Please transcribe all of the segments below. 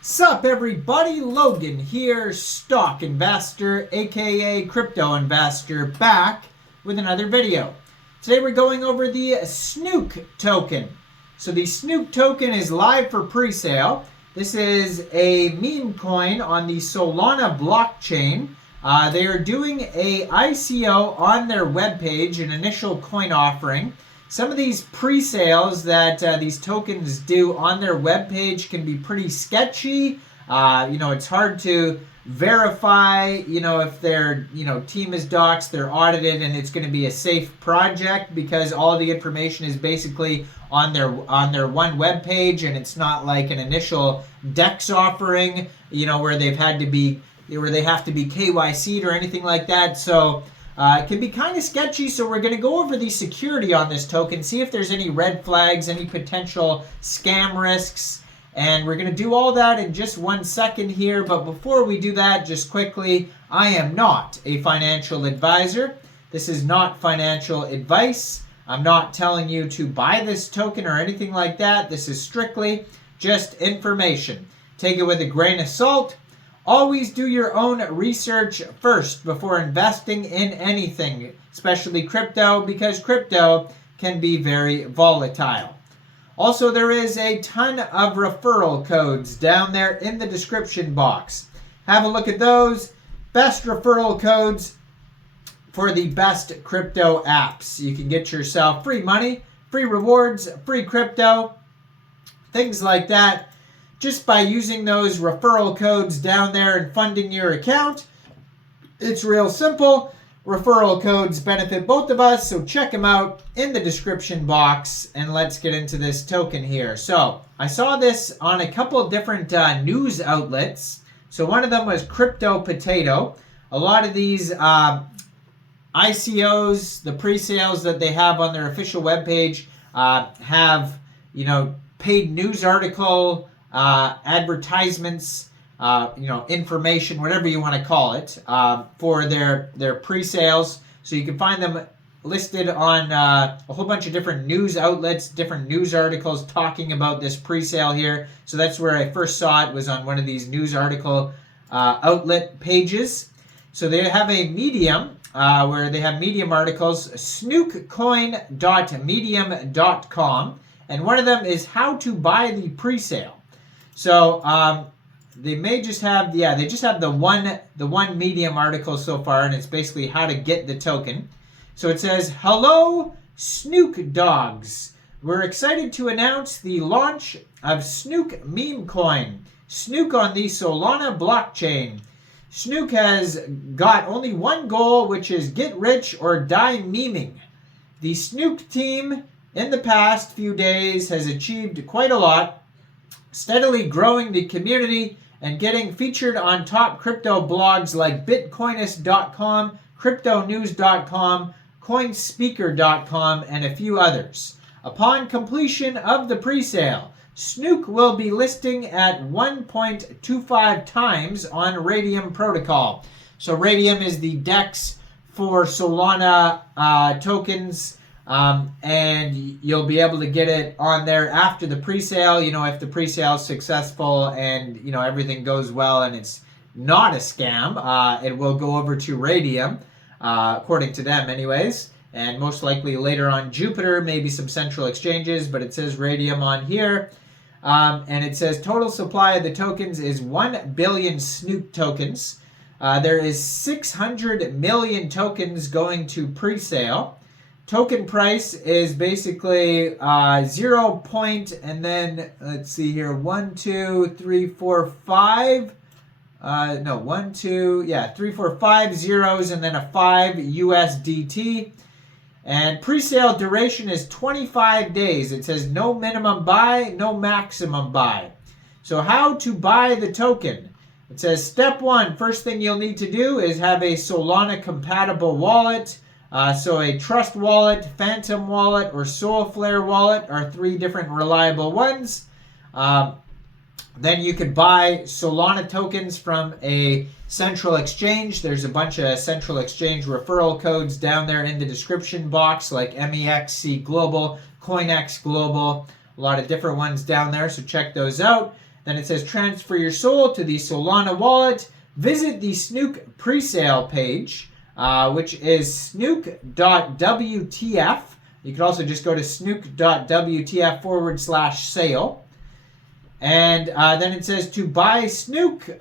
Sup everybody, Logan here, stock investor, aka crypto investor, back with another video. Today we're going over the SNUKE token. So the SNUKE token is live for pre-sale. This is a meme coin on the Solana blockchain. They are doing a ICO on their webpage, an initial coin offering. Some of these pre-sales that these tokens do on their webpage can be pretty sketchy. It's hard to verify, if their, team is doxed, they're audited, and it's going to be a safe project because all the information is basically on their one web page, and it's not like an initial DEX offering, where they have to be KYC'd or anything like that. So it can be kind of sketchy, so we're going to go over the security on this token, see if there's any red flags, any potential scam risks, and we're going to do all that in just 1 second here. But before we do that, just quickly, I am not a financial advisor. This is not financial advice. I'm not telling you to buy this token or anything like that. This is strictly just information. Take it with a grain of salt. Always do your own research first before investing in anything, especially crypto, because crypto can be very volatile. Also, there is a ton of referral codes down there in the description box. Have a look at those. Best referral codes for the best crypto apps. You can get yourself free money, free rewards, free crypto, things like that, just by using those referral codes down there and funding your account. It's real simple. Referral codes benefit both of us, so check them out in the description box, and let's get into this token here. So I saw this on a couple of different news outlets. So one of them was Crypto Potato. A lot of these ICOs, the pre-sales that they have on their official webpage, have paid news article, advertisements, information, whatever you want to call it, for their pre-sales. So you can find them listed on a whole bunch of different news outlets, different news articles talking about this pre-sale here. So that's where I first saw it, was on one of these news article outlet pages. So they have a Medium, where they have Medium articles, SNUKECOIN.medium.com, and one of them is how to buy the pre-sale. So they may just have, they just have the one Medium article so far, and it's basically how to get the token. So it says, "Hello, SNUKE dogs. We're excited to announce the launch of SNUKE meme coin, SNUKE on the Solana blockchain. SNUKE has got only one goal, which is get rich or die memeing. The SNUKE team in the past few days has achieved quite a lot, steadily growing the community and getting featured on top crypto blogs like Bitcoinist.com, CryptoNews.com, Coinspeaker.com, and a few others. Upon completion of the pre-sale, SNUKE will be listing at 1.25 times on RAYDIUM protocol." So RAYDIUM is the DEX for Solana tokens. And you'll be able to get it on there after the pre-sale. If the pre-sale is successful and, everything goes well and it's not a scam, it will go over to RAYDIUM, according to them anyways. And most likely later on Jupiter, maybe some central exchanges, but it says RAYDIUM on here. And it says total supply of the tokens is 1 billion SNUKE tokens. There is 600 million tokens going to pre-sale. Token price is basically 0 point, and then let's see here, 1, 2, 3, 4, 5. 3, 4, 5 zeros, and then a 5 USDT. And pre-sale duration is 25 days. It says no minimum buy, no maximum buy. So how to buy the token? It says step 1, first thing you'll need to do is have a Solana compatible wallet. So a Trust Wallet, Phantom Wallet, or Soulflare Wallet are 3 different reliable ones. Then you could buy Solana tokens from a central exchange. There's a bunch of central exchange referral codes down there in the description box, like MEXC Global, CoinEx Global, a lot of different ones down there, so check those out. Then it says transfer your SOL to the Solana wallet. Visit the SNUKE presale page, which is snuke.wtf. You can also just go to snuke.wtf/sale. And then it says to buy SNUKE,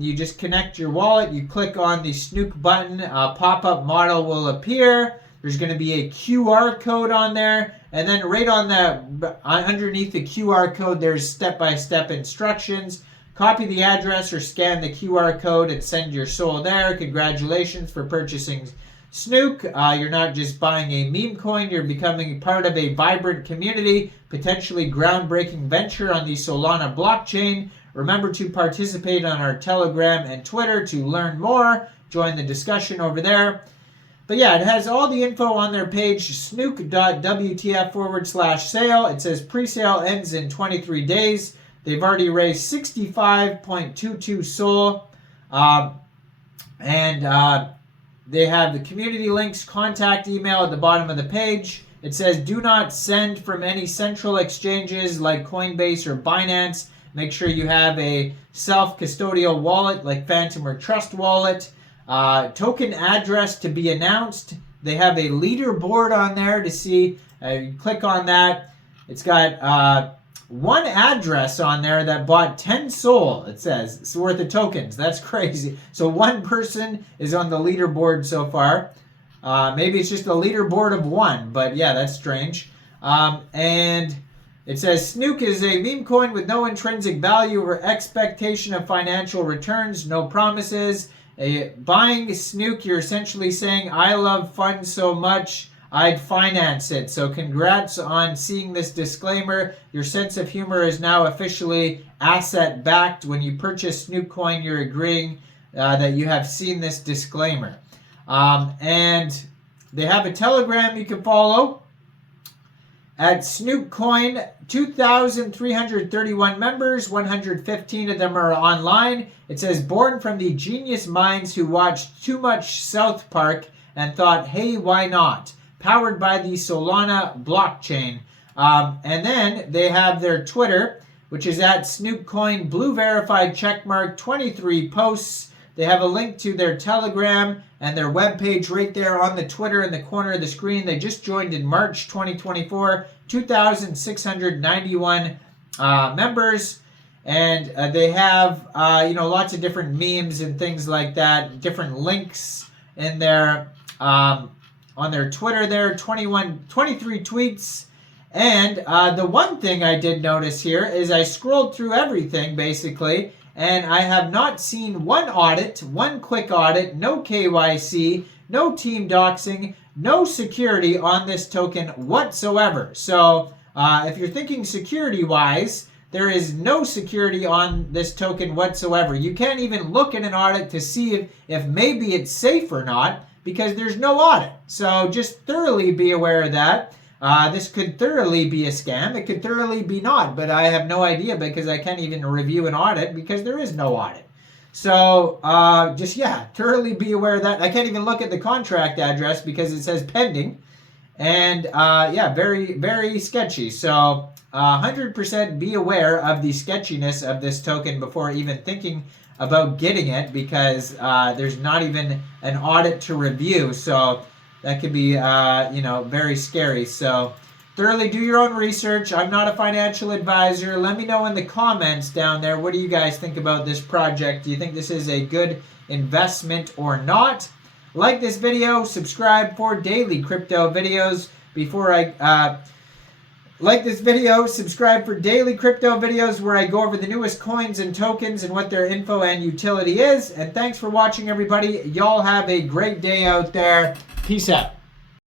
you just connect your wallet, you click on the SNUKE button, a pop-up model will appear. There's going to be a QR code on there, and then right on the underneath the QR code, there's step-by-step instructions. Copy the address or scan the QR code and send your SOL there. Congratulations for purchasing SNUKE. You're not just buying a meme coin, you're becoming part of a vibrant community, potentially groundbreaking venture on the Solana blockchain. Remember to participate on our Telegram and Twitter to learn more. Join the discussion over there. But yeah, it has all the info on their page, snuke.wtf/sale. It says pre-sale ends in 23 days. They've already raised 65.22 SOL. They have the community links, contact email at the bottom of the page. It says do not send from any central exchanges like Coinbase or Binance. Make sure you have a self-custodial wallet like Phantom or Trust Wallet. Token address to be announced. They have a leaderboard on there to see. You click on that. It's got one address on there that bought 10 SOL, it says. It's worth of tokens. That's crazy. So one person is on the leaderboard so far. Maybe it's just a leaderboard of one, but yeah, that's strange. And it says SNUKE is a meme coin with no intrinsic value or expectation of financial returns, no promises. Buying SNUKE, you're essentially saying, I love fun so much, I'd finance it. So congrats on seeing this disclaimer. Your sense of humor is now officially asset backed. When you purchase SNUKE coin, you're agreeing that you have seen this disclaimer. And they have a Telegram you can follow at SNUKECOIN. 2,331 members, 115 of them are online. It says, born from the genius minds who watched too much South Park and thought, hey, why not? Powered by the Solana blockchain. And then they have their Twitter, which is at SNUKECOIN, blue verified checkmark, 23 posts. They have a link to their Telegram and their webpage right there on the Twitter in the corner of the screen. They just joined in March 2024, 2,691 members. And they have, lots of different memes and things like that, different links in their, on their Twitter there, 23 tweets. And the one thing I did notice here is I scrolled through everything, basically, and I have not seen one audit, one quick audit, no KYC, no team doxing, no security on this token whatsoever. So if you're thinking security-wise, there is no security on this token whatsoever. You can't even look at an audit to see if maybe it's safe or not, because there's no audit. So just thoroughly be aware of that. This could thoroughly be a scam. It could thoroughly be not, but I have no idea because I can't even review an audit because there is no audit. So thoroughly be aware of that. I can't even look at the contract address because it says pending. And very, very sketchy. So 100% be aware of the sketchiness of this token before even thinking about getting it, because there's not even an audit to review. So that could be, very scary. So thoroughly do your own research. I'm not a financial advisor. Let me know in the comments down there, what do you guys think about this project? Do you think this is a good investment or not? Like this video, subscribe for daily crypto videos. Like this video, subscribe for daily crypto videos where I go over the newest coins and tokens and what their info and utility is. And thanks for watching, everybody. Y'all have a great day out there. Peace out.